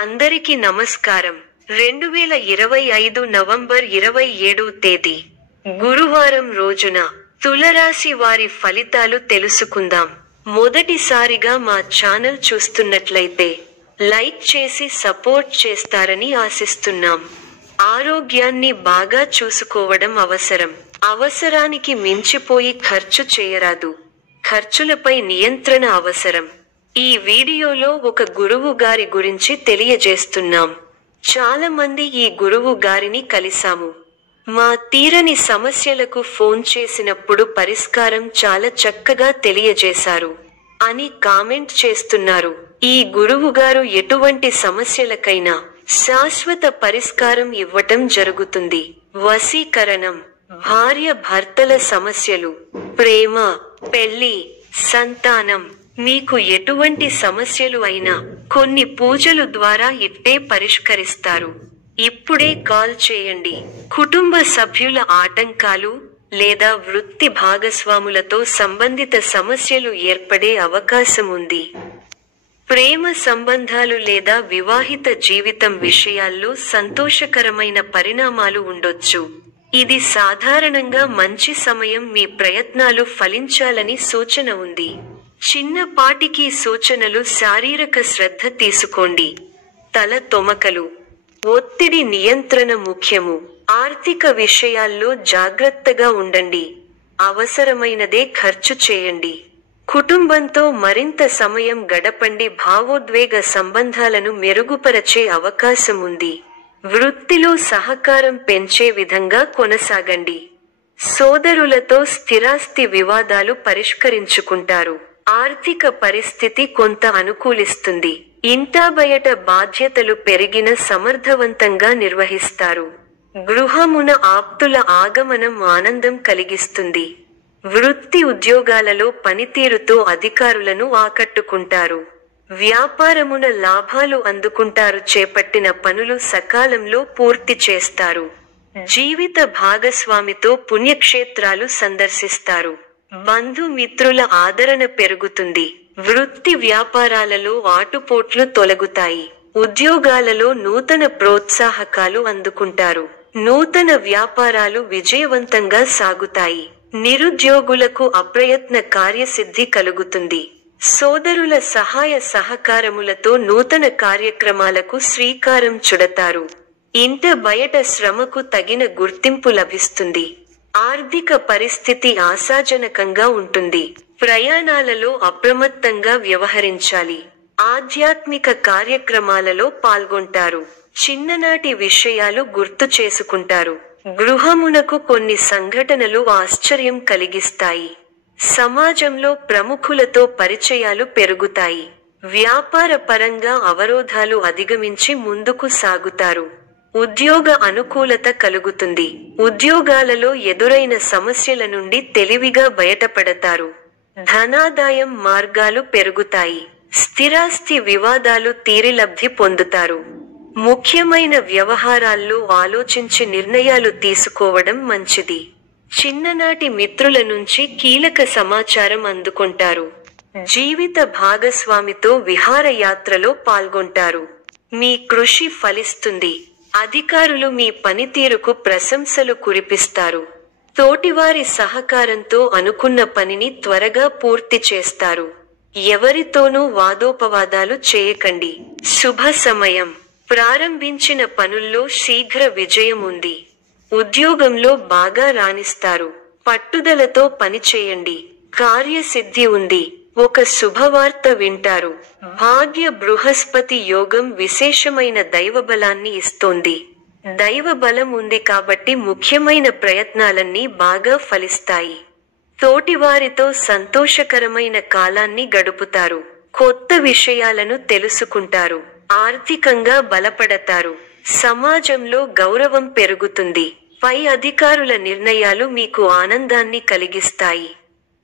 అందరికీ నమస్కారం. 2025 నవంబర్ 27 తేదీ గురువారం రోజున తులరాశి వారి ఫలితాలు తెలుసుకుందాం. మొదటిసారిగా మా ఛానల్ చూస్తున్నట్లయితే లైక్ చేసి సపోర్ట్ చేస్తారని ఆశిస్తున్నాం. ఆరోగ్యాన్ని బాగా చూసుకోవడం అవసరం. అవసరానికి మించిపోయి ఖర్చు చేయరాదు. ఖర్చులపై నియంత్రణ అవసరం. ఈ వీడియోలో ఒక గురువు గారి గురించి తెలియజేస్తున్నాం. చాలా మంది ఈ గురువు గారిని కలిసాము. మా తీరని సమస్యలకు ఫోన్ చేసినప్పుడు పరిష్కారం చాలా చక్కగా తెలియజేశారు అని కామెంట్ చేస్తున్నారు. ఈ గురువు గారు ఎటువంటి సమస్యలకైనా శాశ్వత పరిష్కారం ఇవ్వటం జరుగుతుంది. వశీకరణం, భార్య భర్తల సమస్యలు, ప్రేమ, పెళ్లి, సంతానం, మీకు ఎటువంటి సమస్యలు అయినా కొన్ని పూజలు ద్వారా ఇట్టే పరిష్కరిస్తారు. ఇప్పుడే కాల్ చేయండి. కుటుంబ సభ్యుల ఆటంకాలు లేదా వృత్తి భాగస్వాములతో సంబంధిత సమస్యలు ఏర్పడే అవకాశం ఉంది. ప్రేమ సంబంధాలు లేదా వివాహిత జీవితం విషయాల్లో సంతోషకరమైన పరిణామాలు ఉండొచ్చు. ఇది సాధారణంగా మంచి సమయం. మీ ప్రయత్నాలు ఫలించాలని సూచన ఉంది. చిన్నపాటికి సూచనలు. శారీరక శ్రద్ధ తీసుకోండి. తల తొమకలు, ఒత్తిడి నియంత్రణ ముఖ్యము. ఆర్థిక విషయాల్లో జాగ్రత్తగా ఉండండి. అవసరమైనదే ఖర్చు చేయండి. కుటుంబంతో మరింత సమయం గడపండి. భావోద్వేగ సంబంధాలను మెరుగుపరచే అవకాశం ఉంది. వృత్తిలో సహకారం పెంచే విధంగా కొనసాగండి. సోదరులతో స్థిరాస్తి వివాదాలు పరిష్కరించుకుంటారు. ఆర్థిక పరిస్థితి కొంత అనుకూలిస్తుంది. ఇంటా బయట బాధ్యతలు పెరిగిన సమర్థవంతంగా నిర్వహిస్తారు. గృహమున ఆప్తుల ఆగమనం ఆనందం కలిగిస్తుంది. వృత్తి ఉద్యోగాలలో పనితీరుతో అధికారులను ఆకట్టుకుంటారు. వ్యాపారమున లాభాలు అందుకుంటారు. చేపట్టిన పనులు సకాలంలో పూర్తి చేస్తారు. జీవిత భాగస్వామితో పుణ్యక్షేత్రాలు సందర్శిస్తారు. బంధుమిత్రుల ఆదరణ పెరుగుతుంది. వృత్తి వ్యాపారాలలో ఆటుపోట్లు తొలగుతాయి. ఉద్యోగాలలో నూతన ప్రోత్సాహకాలు అందుకుంటారు. నూతన వ్యాపారాలు విజయవంతంగా సాగుతాయి. నిరుద్యోగులకు అప్రయత్న కార్యసిద్ధి కలుగుతుంది. సోదరుల సహాయ సహకారములతో నూతన కార్యక్రమాలకు శ్రీకారం చుడతారు. ఇంట బయట శ్రమకు తగిన గుర్తింపు లభిస్తుంది. ఆర్థిక పరిస్థితి ఆశాజనకంగా ఉంటుంది. ప్రయాణాలలో అప్రమత్తంగా వ్యవహరించాలి. ఆధ్యాత్మిక కార్యక్రమాలలో పాల్గొంటారు. చిన్ననాటి విషయాలు గుర్తు చేసుకుంటారు. గృహమునకు కొన్ని సంఘటనలు ఆశ్చర్యం కలిగిస్తాయి. సమాజంలో ప్రముఖులతో పరిచయాలు పెరుగుతాయి. వ్యాపార పరంగా అవరోధాలు అధిగమించి ముందుకు సాగుతారు. ఉద్యోగ అనుకూలత కలుగుతుంది. ఉద్యోగాలలో ఎదురైన సమస్యల నుండి తెలివిగా బయటపడతారు. ధనాదాయం మార్గాలు పెరుగుతాయి. స్థిరాస్తి వివాదాలు తీరి లబ్ధి పొందుతారు. ముఖ్యమైన వ్యవహారాల్లో ఆలోచించి నిర్ణయాలు తీసుకోవడం మంచిది. చిన్ననాటి మిత్రుల నుంచి కీలక సమాచారం అందుకుంటారు. జీవిత భాగస్వామితో విహారయాత్రలో పాల్గొంటారు. మీ కృషి ఫలిస్తుంది. అధికారులు మీ పనితీరుకు ప్రశంసలు కురిపిస్తారు. తోటివారి సహకారంతో అనుకున్న పనిని త్వరగా పూర్తి చేస్తారు. ఎవరితోనూ వాదోపవాదాలు చేయకండి. శుభ సమయం. ప్రారంభించిన పనుల్లో శీఘ్ర విజయం ఉంది. ఉద్యోగంలో బాగా రాణిస్తారు. పట్టుదలతో పనిచేయండి. కార్యసిద్ధి ఉంది. ఒక శుభవార్త వింటారు. భాగ్య బృహస్పతి యోగం విశేషమైన దైవబలాన్ని ఇస్తోంది. దైవబలం ఉంది కాబట్టి ముఖ్యమైన ప్రయత్నాలన్నీ బాగా ఫలిస్తాయి. తోటివారితో సంతోషకరమైన కాలాన్ని గడుపుతారు. కొత్త విషయాలను తెలుసుకుంటారు. ఆర్థికంగా బలపడతారు. సమాజంలో గౌరవం పెరుగుతుంది. పై అధికారుల నిర్ణయాలు మీకు ఆనందాన్ని కలిగిస్తాయి.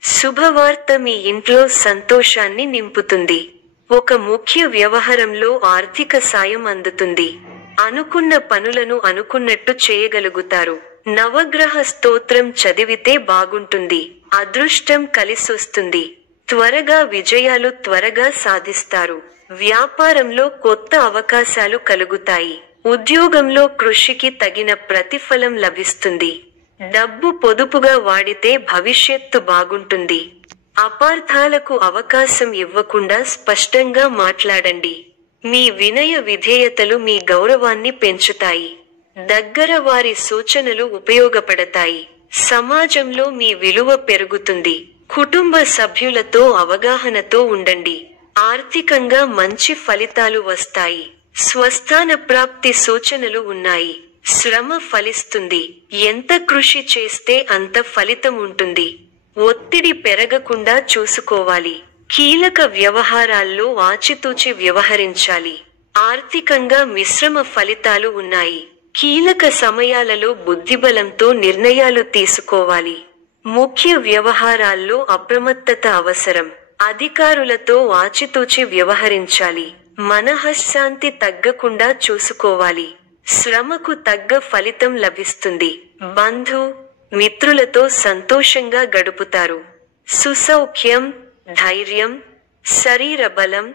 శుభవార్త మీ ఇంట్లో సంతోషాన్ని నింపుతుంది. ఒక ముఖ్య వ్యవహారంలో ఆర్థిక సాయం అందుతుంది. అనుకున్న పనులను అనుకున్నట్టు చేయగలుగుతారు. నవగ్రహ స్తోత్రం చదివితే బాగుంటుంది. అదృష్టం కలిసొస్తుంది. త్వరగా విజయాలు త్వరగా సాధిస్తారు. వ్యాపారంలో కొత్త అవకాశాలు కలుగుతాయి. ఉద్యోగంలో కృషికి తగిన ప్రతిఫలం లభిస్తుంది. డబ్బు పొదుపుగా వాడితే భవిష్యత్తు బాగుంటుంది. అపార్థాలకు అవకాశం ఇవ్వకుండా స్పష్టంగా మాట్లాడండి. మీ వినయ విధేయతలు మీ గౌరవాన్ని పెంచుతాయి. దగ్గర వారి సూచనలు ఉపయోగపడతాయి. సమాజంలో మీ విలువ పెరుగుతుంది. కుటుంబ సభ్యులతో అవగాహనతో ఉండండి. ఆర్థికంగా మంచి ఫలితాలు వస్తాయి. స్వస్థాన ప్రాప్తి సూచనలు ఉన్నాయి. శ్రమ ఫలిస్తుంది. ఎంత కృషి చేస్తే అంత ఫలితం ఉంటుంది. ఒత్తిడి పెరగకుండా చూసుకోవాలి. కీలక వ్యవహారాల్లో ఆచితూచి వ్యవహరించాలి. ఆర్థికంగా మిశ్రమ ఫలితాలు ఉన్నాయి. కీలక సమయాలలో బుద్ధిబలంతో నిర్ణయాలు తీసుకోవాలి. ముఖ్య వ్యవహారాల్లో అప్రమత్తత అవసరం. అధికారులతో ఆచితూచి వ్యవహరించాలి. మనఃశాంతి తగ్గకుండా చూసుకోవాలి. శ్రమకు తగ్గ ఫలితం లభిస్తుంది. బంధు మిత్రులతో సంతోషంగా గడుపుతారు. సుసౌఖ్యం, ధైర్యం, శరీర బలం,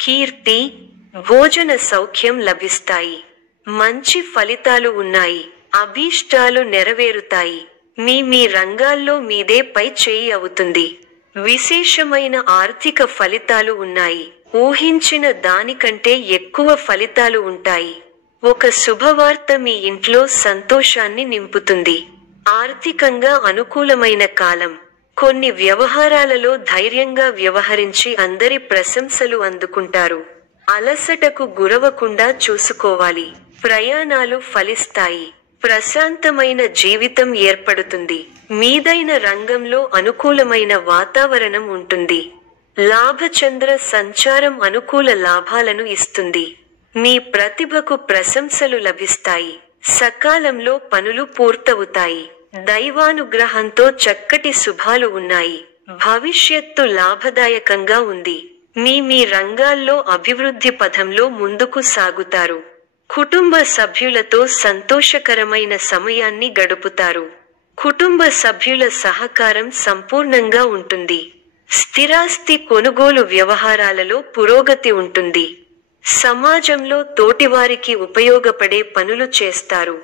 కీర్తి, భోజన సౌఖ్యం లభిస్తాయి. మంచి ఫలితాలు ఉన్నాయి. అభీష్టాలు నెరవేరుతాయి. మీ రంగాల్లో మీదే పై చేయి అవుతుంది. విశేషమైన ఆర్థిక ఫలితాలు ఉన్నాయి. ఊహించిన దానికంటే ఎక్కువ ఫలితాలు ఉంటాయి. ఒక శుభవార్త మీ ఇంట్లో సంతోషాన్ని నింపుతుంది. ఆర్థికంగా అనుకూలమైన కాలం. కొన్ని వ్యవహారాలలో ధైర్యంగా వ్యవహరించి అందరి ప్రశంసలు అందుకుంటారు. అలసటకు గురవకుండా చూసుకోవాలి. ప్రయాణాలు ఫలిస్తాయి. ప్రశాంతమైన జీవితం ఏర్పడుతుంది. మీదైన రంగంలో అనుకూలమైన వాతావరణం ఉంటుంది. లాభచంద్ర సంచారం అనుకూల లాభాలను ఇస్తుంది. మీ ప్రతిభకు ప్రశంసలు లభిస్తాయి. సకాలంలో పనులు పూర్తవుతాయి. దైవానుగ్రహంతో చక్కటి శుభాలు ఉన్నాయి. భవిష్యత్తు లాభదాయకంగా ఉంది. మీ రంగాల్లో అభివృద్ధి పథంలో ముందుకు సాగుతారు. కుటుంబ సభ్యులతో సంతోషకరమైన సమయాన్ని గడుపుతారు. కుటుంబ సభ్యుల సహకారం సంపూర్ణంగా ఉంటుంది. స్థిరాస్తి కొనుగోలు వ్యవహారాలలో పురోగతి ఉంటుంది. సమాజంలో తోటివారికి ఉపయోగపడే పనులు చేస్తారు.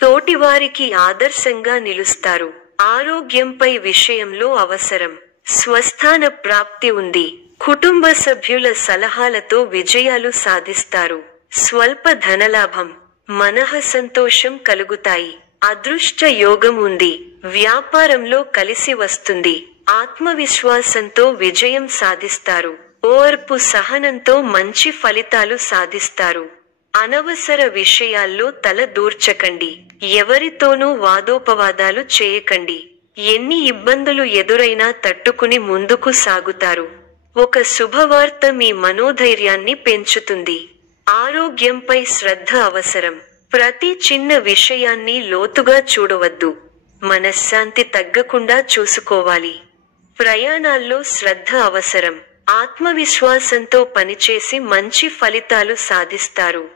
తోటివారికి ఆదర్శంగా నిలుస్తారు. ఆరోగ్యంపై విషయంలో అవసరం. స్వస్థాన ప్రాప్తి ఉంది. కుటుంబ సభ్యుల సలహాలతో విజయాలు సాధిస్తారు. స్వల్ప ధనలాభం, మనఃసంతోషం కలుగుతాయి. అదృష్ట యోగం ఉంది. వ్యాపారంలో కలిసి వస్తుంది. ఆత్మవిశ్వాసంతో విజయం సాధిస్తారు. ఓర్పు సహనంతో మంచి ఫలితాలు సాధిస్తారు. అనవసర విషయాల్లో తల దూర్చకండి. ఎవరితోనూ వాదోపవాదాలు చేయకండి. ఎన్ని ఇబ్బందులు ఎదురైనా తట్టుకుని ముందుకు సాగుతారు. ఒక శుభవార్త మీ మనోధైర్యాన్ని పెంచుతుంది. ఆరోగ్యంపై శ్రద్ధ అవసరం. ప్రతి చిన్న విషయాన్ని లోతుగా చూడవద్దు. మనశ్శాంతి తగ్గకుండా చూసుకోవాలి. ప్రయాణాల్లో శ్రద్ధ అవసరం. ఆత్మవిశ్వాసంతో పనిచేసి మంచి ఫలితాలు సాధిస్తారు.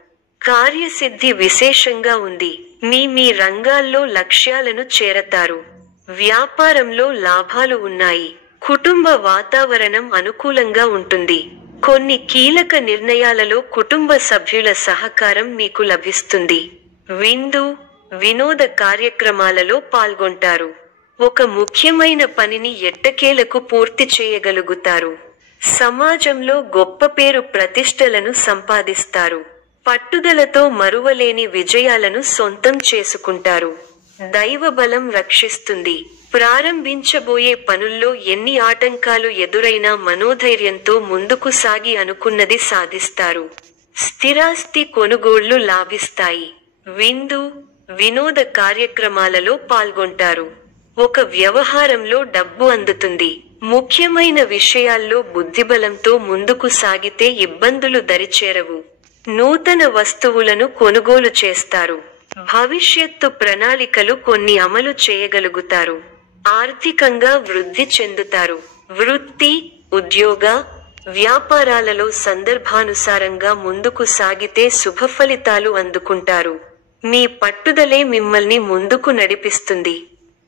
కార్యసిద్ధి విశేషంగా ఉంది. మీ రంగాల్లో లక్ష్యాలను చేరతారు. వ్యాపారంలో లాభాలు ఉన్నాయి. కుటుంబ వాతావరణం అనుకూలంగా ఉంటుంది. కొన్ని కీలక నిర్ణయాలలో కుటుంబ సభ్యుల సహకారం మీకు లభిస్తుంది. విందు, వినోద కార్యక్రమాలలో పాల్గొంటారు. ఒక ముఖ్యమైన పనిని ఎట్టకేలకు పూర్తి చేయగలుగుతారు. సమాజంలో గొప్ప పేరు ప్రతిష్టలను సంపాదిస్తారు. పట్టుదలతో మరువలేని విజయాలను సొంతం చేసుకుంటారు. దైవబలం రక్షిస్తుంది. ప్రారంభించబోయే పనుల్లో ఎన్ని ఆటంకాలు ఎదురైనా మనోధైర్యంతో ముందుకు సాగి అనుకున్నది సాధిస్తారు. స్థిరాస్తి కొనుగోళ్లు లాభిస్తాయి. విందు, వినోద కార్యక్రమాలలో పాల్గొంటారు. ఒక వ్యవహారంలో డబ్బు అందుతుంది. ముఖ్యమైన విషయాల్లో బుద్ధిబలంతో ముందుకు సాగితే ఇబ్బందులు దరిచేరవు. నూతన వస్తువులను కొనుగోలు చేస్తారు. భవిష్యత్తు ప్రణాళికలు కొన్ని అమలు చేయగలుగుతారు. ఆర్థికంగా వృద్ధి చెందుతారు. వృత్తి, ఉద్యోగ, వ్యాపారాలలో సందర్భానుసారంగా ముందుకు సాగితే శుభఫలితాలు అందుకుంటారు. మీ పట్టుదలే మిమ్మల్ని ముందుకు నడిపిస్తుంది.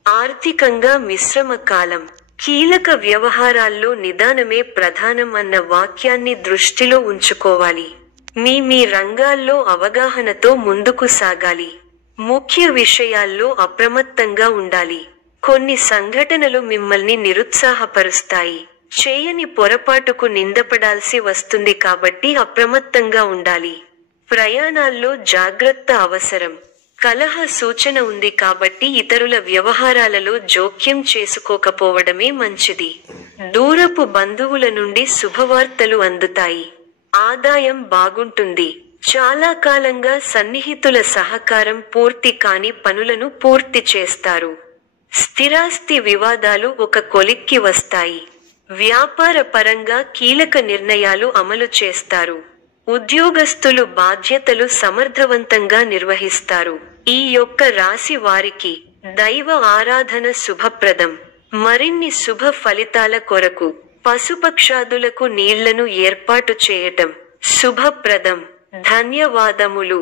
ఆర్థికంగా మిశ్రమ కాలం. కీలక వ్యవహారాల్లో నిదానమే ప్రధానం అన్న వాక్యాన్ని దృష్టిలో ఉంచుకోవాలి. మీ రంగాల్లో అవగాహనతో ముందుకు సాగాలి. ముఖ్య విషయాల్లో అప్రమత్తంగా ఉండాలి. కొన్ని సంఘటనలు మిమ్మల్ని నిరుత్సాహపరుస్తాయి. చేయని పొరపాటుకు నిందపడాల్సి వస్తుంది కాబట్టి అప్రమత్తంగా ఉండాలి. ప్రయాణాల్లో జాగ్రత్త అవసరం. కలహ సూచన ఉంది కాబట్టి ఇతరుల వ్యవహారాలలో జోక్యం చేసుకోకపోవడమే మంచిది. దూరపు బంధువుల నుండి శుభవార్తలు అందుతాయి. ఆదాయం బాగుంటుంది. చాలా కాలంగా సన్నిహితుల సహకారం పూర్తి కాని పనులను పూర్తి చేస్తారు. స్థిరాస్తి వివాదాలు ఒక కొలిక్కి వస్తాయి. వ్యాపార పరంగా కీలక నిర్ణయాలు అమలు చేస్తారు. ఉద్యోగస్తులు బాధ్యతలు సమర్థవంతంగా నిర్వహిస్తారు. ఈ యొక్క రాశి వారికి దైవ ఆరాధన శుభప్రదం. మరిన్ని శుభ ఫలితాల కొరకు పశుపక్షాదులకు నీళ్లను ఏర్పాటు చేయటం శుభప్రదం. ధన్యవాదములు.